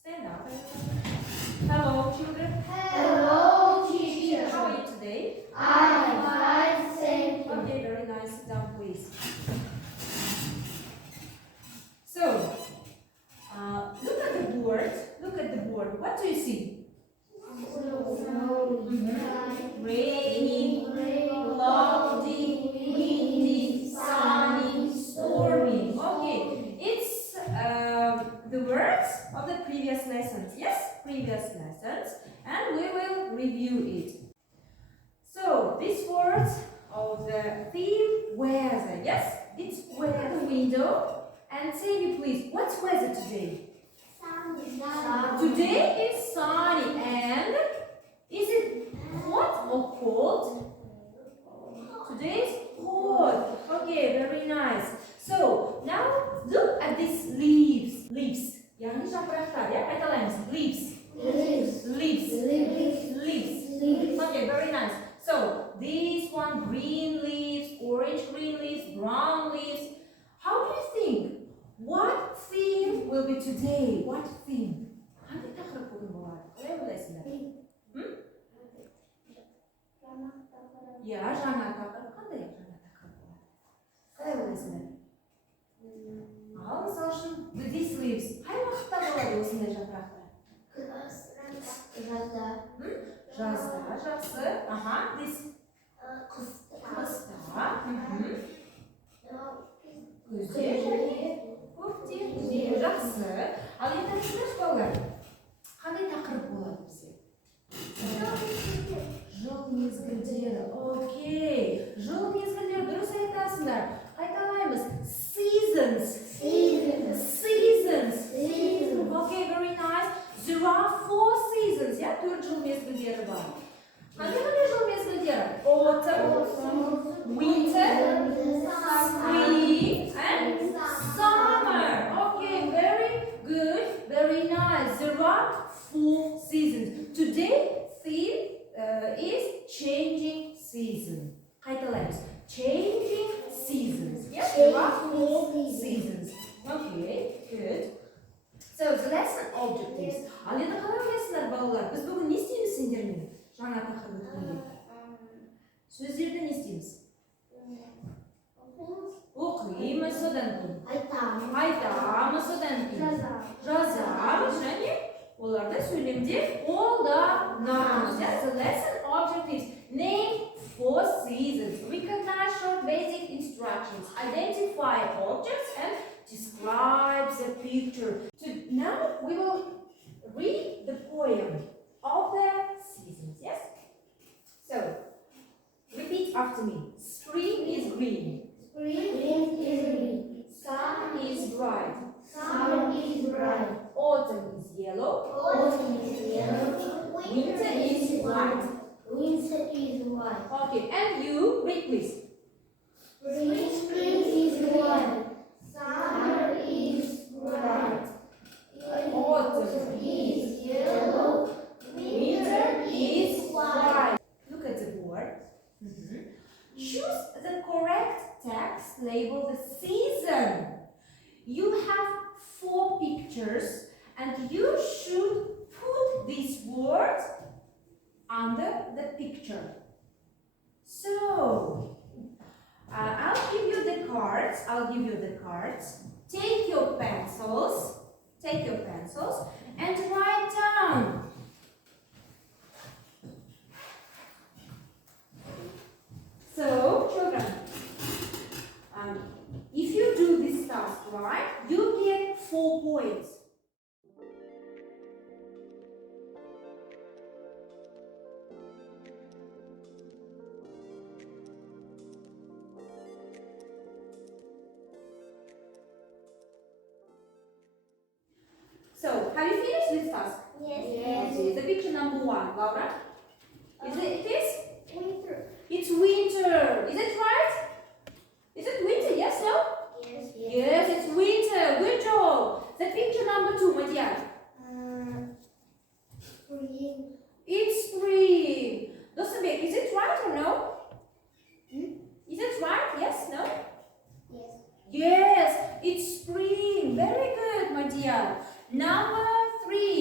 Stand up. Hello, children. Hello, teacher. How are you today? I'm fine, thank you. Okay, very nice. Sit down, please. So, look at the board. Look at the board. What do you see? Rainy, cloudy, windy, sunny, stormy. Okay, it's the words of the previous lessons. Yes, previous lessons, and we will review it. So, these words of the theme weather. Yes, it's weather window. And say me please, what's weather today? Today is sunny and is it hot or cold? Today is hot. Okay, very nice. So now look at these leaves. Leaves. Yani жапырақтар, ya? Қайталаймыз. Leaves. Leaves. Okay, very nice. So this one green leaves, orange green leaves, brown leaves. How do you think? What theme will be today? What theme? Қандай тақырып бүгін болады? Қалай ойлайсыңдар? Иә, жаңа тақырып. Қандай жаңа тақырып болады? Қалай ойлайсыңдар? Ал, мысал үшін, these leaves. Қай уақытта болады осындай жапырақтар? Жазда, жақсы. Аха, this қыста. Күзде және көктемде. Жақсы. Ал енді айтыңдаршы балалар, қандай тақырып болады бізде? Жыл мезгілдері. Окей. Жыл мезгілдері дұрыс айтасыңдар. Қайталаймыз. Seasons. Okay, very nice. There are 4 seasons. Я 4 жыл мезгілдері бар. Қандай жыл мезгілдері? Autumn, winter, spring, and summer. Okay, very good, very nice. There are 4 seasons. Today theme is changing season. Қайталаймыз. Changing seasons. Yes, there are 4 seasons. Okay, good. So the lesson objectives. Ал енді қалай ойлайсыңдар балалар? Біз бүгін не істейміз сендермен? Жаңа тақырып өткенде. Сөздерді не істейміз? Оқимыз, содан кейін айтамыз, содан кейін жазамыз және оларды сөйлемде қолданамыз. The lesson objectives. Name 4 seasons. Recognize short basic instructions. Identify objects and describe the picture. Now we will read the poem of the seasons. Yes? So, repeat after me. Spring is green. Sun is bright. Autumn is yellow. Winter is white. Okay, and you read please. Spring is white. Summer is bright. Autumn is yellow. Winter is white. Look at the board. Choose the correct text. Label the season. You have 4 pictures and you should put these words under the picture. So, I'll give you the cards. Take your pencils and write down. So, children, if you do this task right, you get 4 points. So, have you finished this task? Yes. Okay, the picture number 1, Laura. It is? Winter. It's winter. Is it right? Is it winter? Yes, no? Yes. Yes, it's winter. Good job. The picture number 2, my dear. Spring. It's spring. Dostabek, is it right or no? Is it right? Yes, no? Yes. Yes, it's spring. Very good, my dear. Number 3.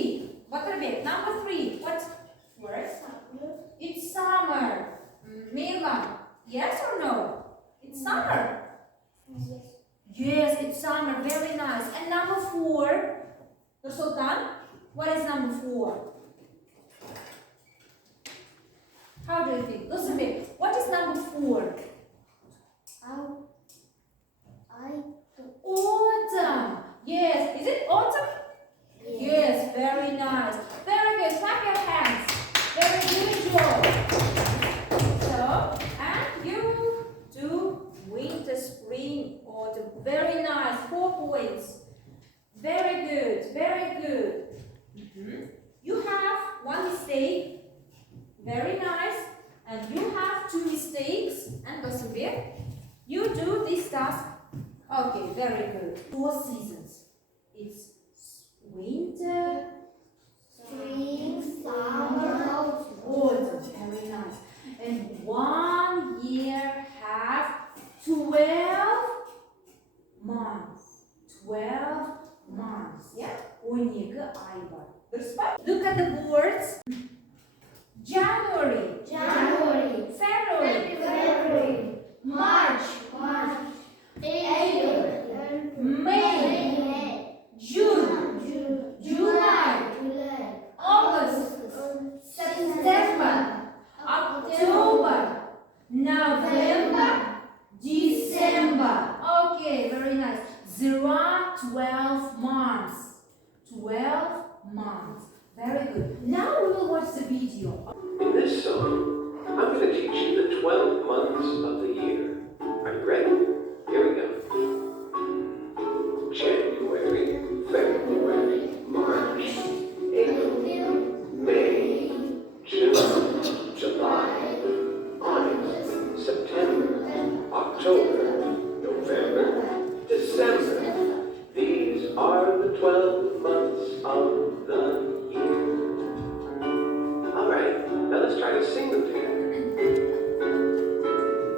Yes or no? It's summer. Yes. Yes, it's summer. Very nice. And number 4. Sultan, what is number 4? How do you think? Listen, babe. What is number 4? Autumn. Yes. Is it autumn? Yes. Very nice. Very good. Clap your hands. Very good job. So, and you do winter, spring, autumn. Very nice. 4 points. Very good. Very good. You have 1 mistake. Very nice. And you have 2 mistakes. And listen, babe. You do this task. Okay, very good. 4 seasons. It's winter, Spring, summer, autumn. Very nice. And 1 year have 12 months. 12 months. Yeah? 12 ay var. Dürüst bak. Look at the words. January, January, February, February, March, April, May, June, July, August, September, October, November, December. Okay, very nice. There are 12 months. 12 months. Very good. Now we will watch the video. In this song, I'm going to teach you the 12 months of the year. Are you ready? Here we go. January, February, March, April, May, June, July, August, September, October, November, December. These are the 12 months of the year. Alright, now let's try to sing them together.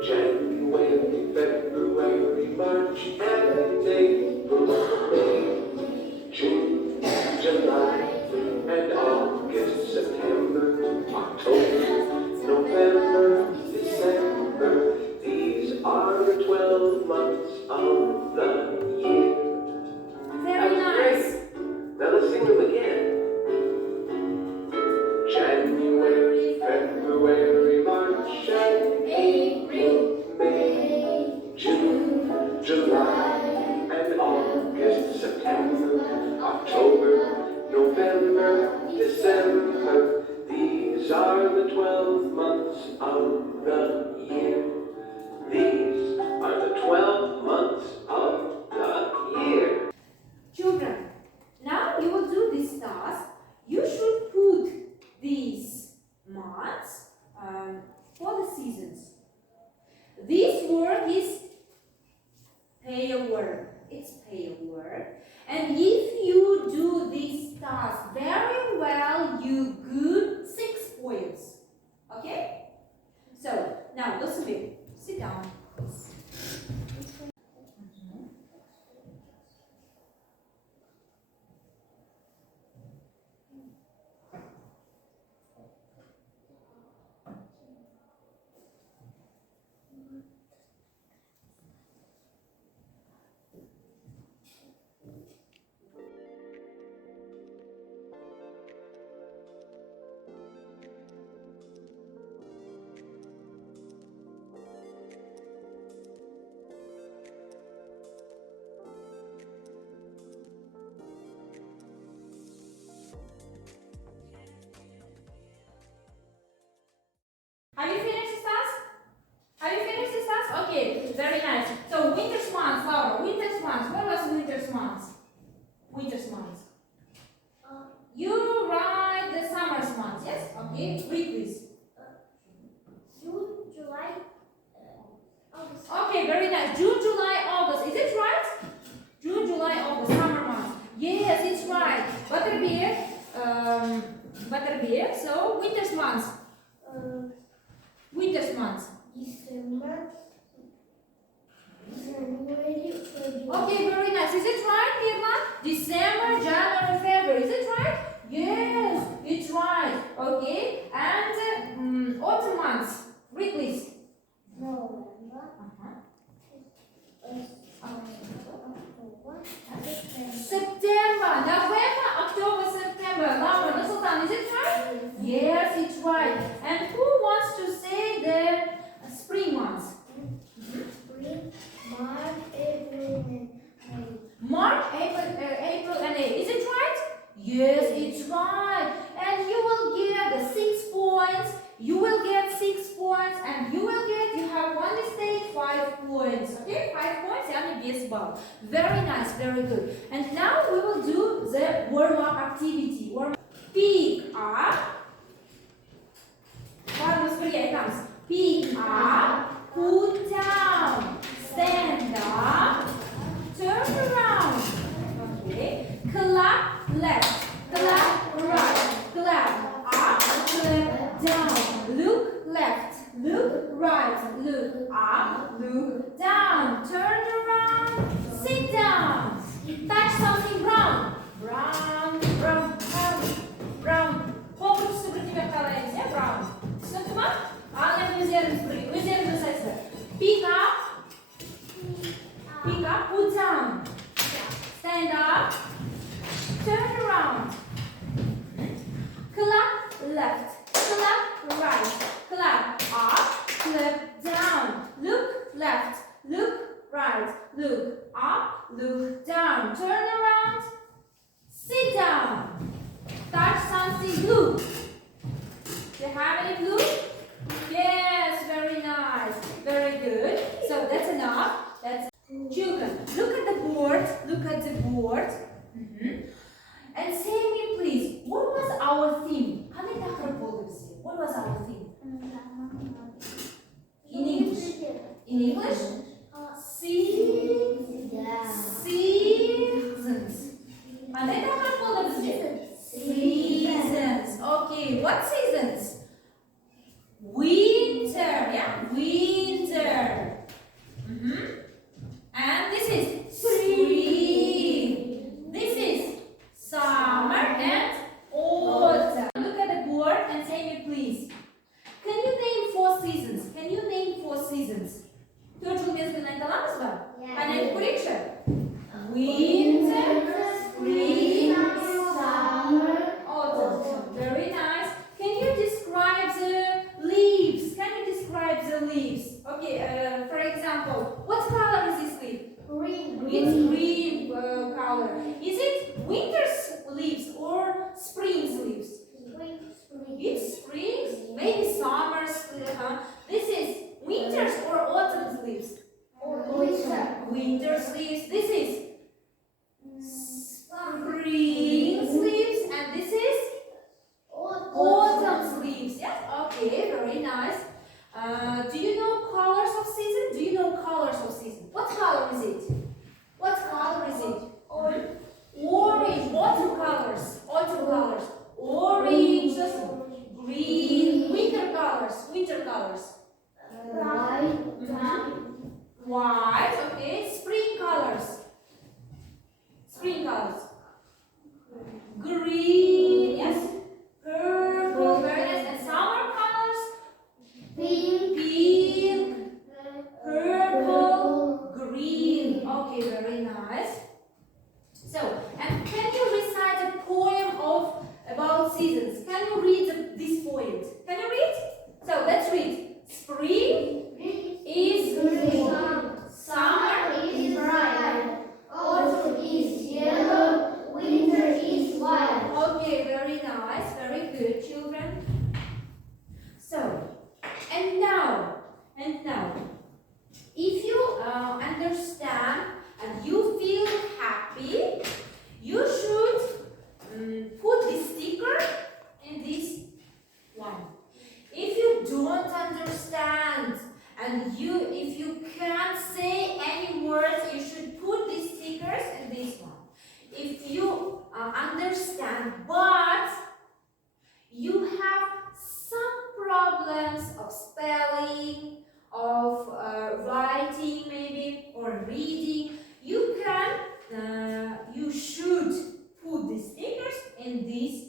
January, February, March, and April, May, June, July, and August, September, October, November, December. These are the 12 months of the year. Very nice. Now let's sing them again. January, February, March, and April, May, June, July, and August, September, October, November, December. These are the 12 months of the year. These are the 12 months of the year. Children, now you will do this task. You should put these months for the seasons. This word is pale word. It's pale word. And if you do this task very well, you good 6 points. Okay? So, now listen to me. Sit down. Have you finished this task? Have you finished this task? Okay, very nice. So winter's months, Laura. Winter's months. What was winter's months? Winter's months. You write the summer's months. Yes. Okay. Read please. June, July, August. Okay, very nice. June, July, August. Is it right? June, July, August. Summer months. Yes, it's right. Butterbeer. So winter's months. Winter's months. December, January, February. Okay, very nice. Is it right, Mirna? December, January, February. Is it right? Yes, it's right. Okay, and autumn months. Read please. No. 5 балл. Very nice, very good. And now we will do the warm-up activity. Pick up. Барлығымыз бірге айтамыз. Pick up, put down, stand up, turn around. Okay. Clap left, clap right, clap up, clap down. Look left, look right, look up, look down. Turn around, sit down. Touch something brown. Brown, brown, brown, brown. Қоңыр түсі бірдеме қалаймыз, иә, brown. Түсінікті ма? Ал енді өздеріңіз бірге, өздеріңіз жасайсыздар. Pick up, put down. Stand up, turn around. Clap left, clap right, clap up, clap down. Look left, look right, look up, look down. Turn around, sit down. Touch something blue. Do you have any blue? Yes, very nice. Very good. So that's enough. That's children. Look at the board. Look at the board. And say me please, what was our theme? What was our theme? In English. In English? Seasons. Seasons. Okay, what seasons? Winter, yeah? Winter. And this is spring. This is summer and autumn. Look at the board and say me please. Can you name 4 seasons? Can you name 4 seasons? 4 жыл мезгілін айта аламыз ба? Қане айтып көрейікші? Winter, spring, summer, autumn. Very nice. Can you describe the leaves? Can you describe the leaves? Okay, for example, what color is this leaf? Green. It's green color. Is it winter's leaves or spring's leaves? It's spring's, maybe summer's. This is winter's or autumn's leaves? Winter's leaves. This is spring's leaves, and this is autumn's leaves. Yes. Okay. Very nice. Do you know colors of season? Do you know colors of season? What color is it? What color is it? Orange. Autumn colors. Autumn colors. Orange. Green. Winter colors. Winter colors. White. Okay. Spring colors. Spring colors. Green. Yes. Purple. Very nice. And summer colors. Pink, purple, green. Okay, very nice. So, and can you recite a poem about seasons? Can you read this poem? Can you read? So let's read. Spring is green. Summer is bright. Autumn is yellow. Winter is white. Okay, very nice. Very good, children. So. And now, if you understand and you feel happy, you should put the sticker in this one. If you don't understand and if you can't say any words, you should put the stickers in this one. If you understand, but you have some problems of spelling, of writing maybe, or reading, you should put the stickers in this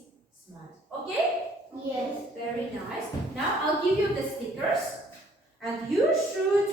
smart. Okay? Yes. Very nice. Now I'll give you the stickers, and you should